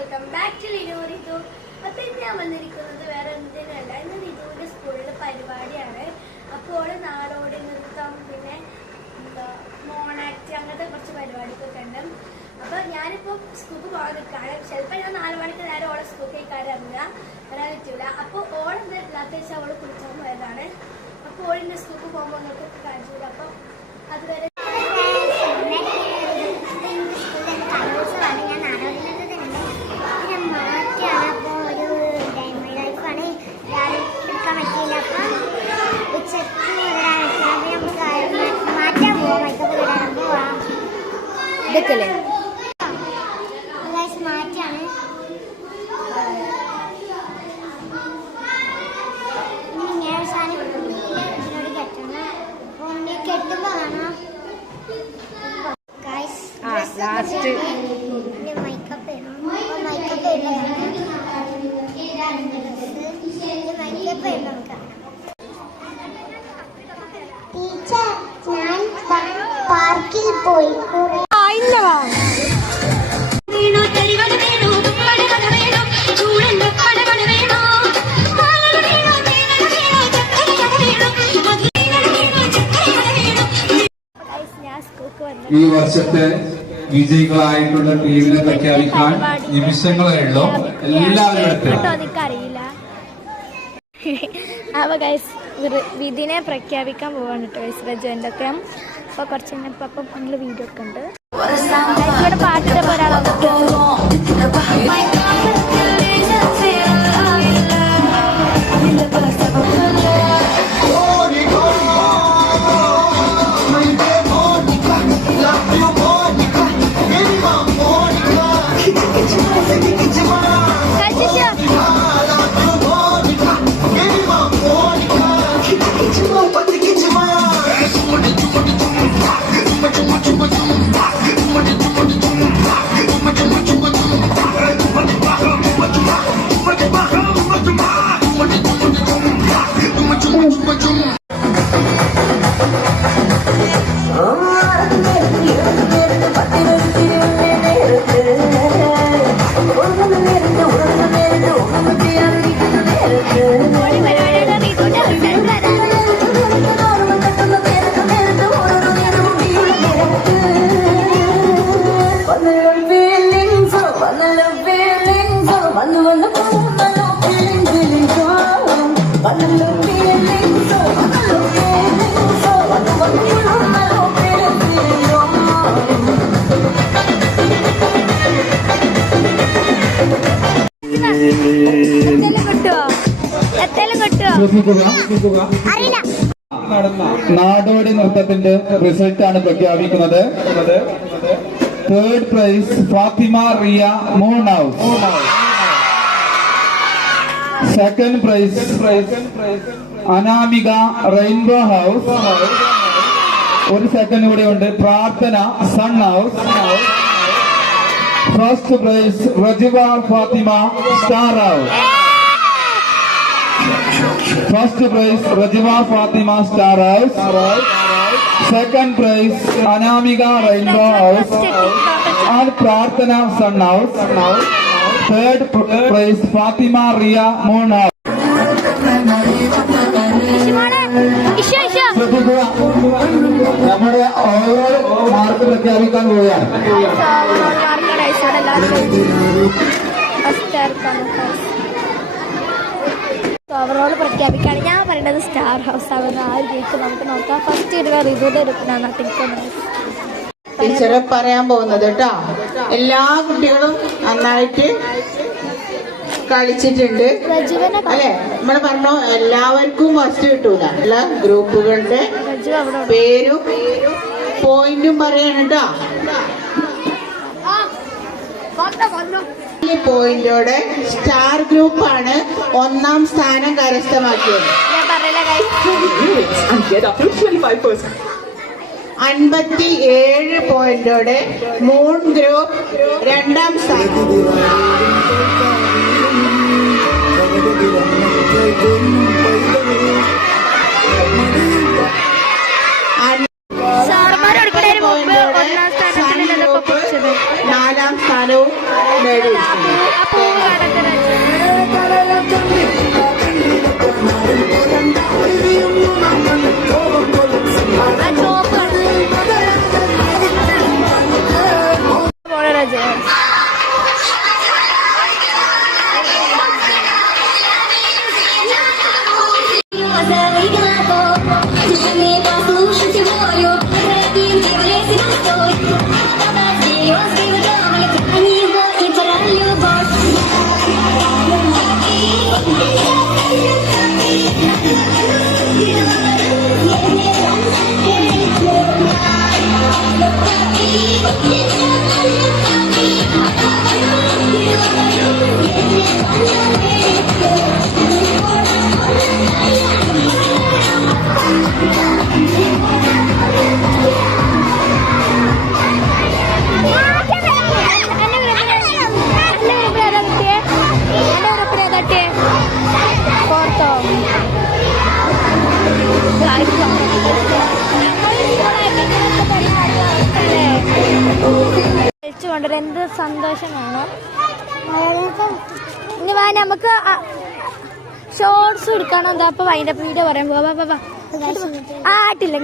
Welcome back to Ritu. അപ്പൊ ഇന്ന് ഞാൻ വന്നിരിക്കുന്നത് വേറെ എന്തിനല്ല, ഇന്ന് റിതുവിന്റെ സ്കൂളിൽ പരിപാടിയാണ്. അപ്പോൾ നാടോടി നൃത്തം, പിന്നെ മോണാക്ട്, അങ്ങനത്തെ കുറച്ച് പരിപാടികളൊക്കെ ഉണ്ട്. അപ്പൊ ഞാനിപ്പോ സ്കൂൾക്ക് പോകാൻ നിൽക്കാണ്. ചിലപ്പോൾ ഞാൻ 4 മണിക്ക് നേരെ ഓളെ സ്കൂൾ കേൾക്കാതെ ഇറങ്ങുക, വരാൻ പറ്റൂല. അപ്പോൾ ഓളെന്താ ഇല്ലാത്ത വെച്ചാൽ അവള് കുളിച്ചാൽ പോയതാണ്. അപ്പോൾ ഓളിന്റെ സ്കൂൾക്ക് പോകുമ്പോൾ നിങ്ങൾക്ക് കാണിച്ചില്ല. അപ്പൊ അതുവരെ ഇതൊക്കെയല്ലേ മാറ്റാണ്. ഇങ്ങനെ സാധനം ഇതിനോട് കെട്ടണം. കെട്ടുമ്പോ കാണാം മേക്കപ്പ് ചെയ്യണം. മേക്കപ്പ് ചെയ്യുമ്പോൾ ടീച്ചർ ഞാൻ പാർക്കിൽ പോയി ഈ വർഷത്തെ വിജയികളായിട്ടുള്ള ടീമിനെ പ്രഖ്യാപിക്കാൻ നിമിഷങ്ങളേ ഉള്ളൂ. എല്ലാവരും അറിയില്ല. അപ്പൊ ഗൈസ് വിധിനെ പ്രഖ്യാപിക്കാൻ പോവാണ് കേട്ടോ ഗൈസ്. റജുവിന്റെ ഒക്കെ അപ്പൊ കുറച്ച് കഴിഞ്ഞപ്പോ അപ്പം ഞങ്ങള് വീഡിയോ ഒക്കെ ഉണ്ട്. ഇവിടെ പാട്ടിന്റെ ഒരാളാണ്. നാടോടി നൃത്തത്തിന്റെ റിസൾട്ട് ആണ് പ്രഖ്യാപിക്കുന്നത്. 3rd prize Fathima Riya moon house. 2nd prize Anamika rainbow house. ഒരു സെക്കൻഡ് കൂടെ ഉണ്ട്, Prarthana sun house. 1st prize Rajiva Fathima star house. 1st prize Rajiva Fatima Star House. 2nd prize Anamika Rainbow House and Prarthana Sun House. 3rd prize Fatima Ria Moon House. നമ്മുടെ overall mark പ്രഖ്യാപിക്കാൻ പോവുകയാണ്. Overall പ്രഖ്യാപിക്കുകയാണ്. ഞാൻ പറയുന്നത് star house ആവുന്ന ആ ഒരു cake നമുക്ക് നോക്കാം. ഫസ്റ്റ് റിതുവിന്റെ ഗ്രൂപ്പിനാണ് ടീച്ചറെ പറയാൻ പോകുന്നത് കേട്ടോ. എല്ലാ കുട്ടികളും നന്നായിട്ട് കളിച്ചിട്ടുണ്ട് അല്ലെ. നമ്മൾ പറഞ്ഞു എല്ലാവർക്കും ഫസ്റ്റ് കിട്ടൂല. എല്ലാ ഗ്രൂപ്പുകളുടെ പേരും പോയിന്റും പറയണം കേട്ടോ. പോയിന്റോടെ സ്റ്റാർ ഗ്രൂപ്പാണ് 1ാം സ്ഥാനം കരസ്ഥമാക്കിയത്. 57 പോയിന്റോടെ മൂൺ ഗ്രൂപ്പ് 2ാം സ്ഥാനം. രണ്ടാം സ്ഥാനവും നേടിയിട്ടുണ്ട്. എന്ത് സന്തോഷം വേണം. ഇനി വാ നമുക്ക് ഷോർട്സ് എടുക്കാനോ എന്താ അപ്പൊ അതിന്റെ വീഡിയോ പറയാൻ പോവാ. ആട്ടില്ല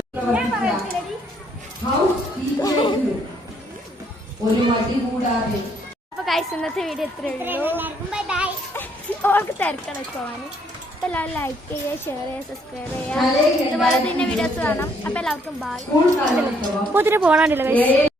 അപ്പൊ കഴിച്ച ഇന്നത്തെ വീഡിയോ ഇത്രയേ ഉള്ളൂ. ഓർക്ക് തിരക്കണം പോവാന്. അപ്പൊ എല്ലാവരും ലൈക്ക് ചെയ്യുക, ഷെയർ ചെയ്യുക, സബ്സ്ക്രൈബ് ചെയ്യുക. ഇതുപോലെ തന്നെ വീഡിയോസ് കാണാം. അപ്പൊ എല്ലാവർക്കും ബൈ. ഒത്തിരി പോകണമല്ലോ.